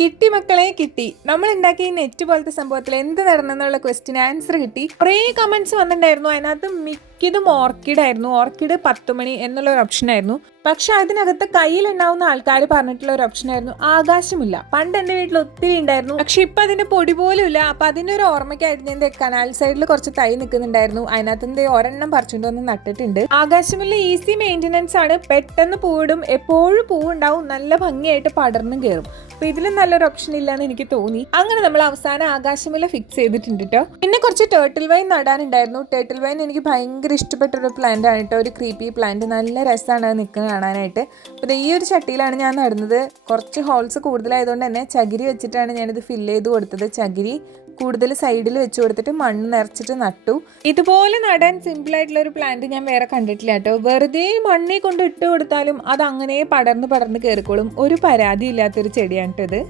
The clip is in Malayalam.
കിട്ടി മക്കളെ കിട്ടി. നമ്മൾ ഉണ്ടാക്കിയ നെറ്റ് പോലത്തെ സംഭവത്തിൽ എന്ത് നടന്നെന്നുള്ള ക്വസ്റ്റിന് ആൻസർ കിട്ടി. കുറേ കമന്റ്സ് വന്നിട്ടുണ്ടായിരുന്നു. അതിനകത്ത് മിക്കതും ഓർക്കിഡ് ആയിരുന്നു. ഓർക്കിഡ് പത്തുമണി എന്നുള്ള ഒരു ഓപ്ഷൻ ആയിരുന്നു. പക്ഷെ അതിനകത്ത് കയ്യിലുണ്ടാവുന്ന ആൾക്കാർ പറഞ്ഞിട്ടുള്ള ഒരു ഓപ്ഷൻ ആയിരുന്നു ആകാശമില്ല. പണ്ട് എന്റെ വീട്ടിൽ ഒത്തിരി ഉണ്ടായിരുന്നു. പക്ഷെ ഇപ്പൊ അതിന്റെ പൊടി പോലും ഇല്ല. അപ്പൊ അതിന്റെ ഒരു ഓർമ്മയ്ക്കായിട്ട് ഞാൻ കനാൽ സൈഡിൽ കുറച്ച് തൈ നിൽക്കുന്നുണ്ടായിരുന്നു. അതിനകത്ത് ഒരെണ്ണം പറിച്ചുകൊണ്ട് വന്ന് നട്ടിട്ടുണ്ട്. ആകാശമില്ല ഈസി മെയിന്റനൻസ് ആണ്. പെട്ടെന്ന് പൂവിടും. എപ്പോഴും പൂവുണ്ടാവും. നല്ല ഭംഗിയായിട്ട് പടർന്നും കയറും. അപ്പൊ ഇതിലും നല്ലൊരു ഓപ്ഷൻ ഇല്ലാന്ന് എനിക്ക് തോന്നി. അങ്ങനെ നമ്മൾ അവസാനം ആകാശമില്ല ഫിക്സ് ചെയ്തിട്ടുണ്ട് കേട്ടോ പിന്നെ കുറച്ച് ടേർട്ടിൽ വൈൻ നടാനുണ്ടായിരുന്നു. ടേർട്ടിൽ വൈൻ എനിക്ക് ഭയങ്കര ഇഷ്ടപ്പെട്ട ഒരു പ്ലാന്റ് ആണ് കേട്ടോ. ഒരു ക്രീപ്പി പ്ലാന്റ് നല്ല രസമാണ് അത് നിൽക്കുന്നത് കാണാനായിട്ട്. അപ്പോൾ ഈ ഒരു ചട്ടിയിലാണ് ഞാൻ നടുന്നത്. കുറച്ച് ഹോൾസ് കൂടുതലായതുകൊണ്ട് തന്നെ ചകിരി വെച്ചിട്ടാണ് ഞാനിത് ഫില്ല് ചെയ്ത് കൊടുത്തത്. ചകിരി കൂടുതൽ സൈഡിൽ വെച്ച് കൊടുത്തിട്ട് മണ്ണ് നിറച്ചിട്ട് നട്ടു. ഇതുപോലെ നടാൻ സിമ്പിൾ ആയിട്ടുള്ള ഒരു പ്ലാന്റ് ഞാൻ വേറെ കണ്ടിട്ടില്ല കേട്ടോ. വെറുതെ മണ്ണിൽ കൊണ്ട് ഇട്ട് കൊടുത്താലും അത് അങ്ങനെ പടർന്ന് പടർന്ന് കയറിക്കോളും ഒരു പരാതി ഇല്ലാത്തൊരു ചെടിയാണ് ഇത്.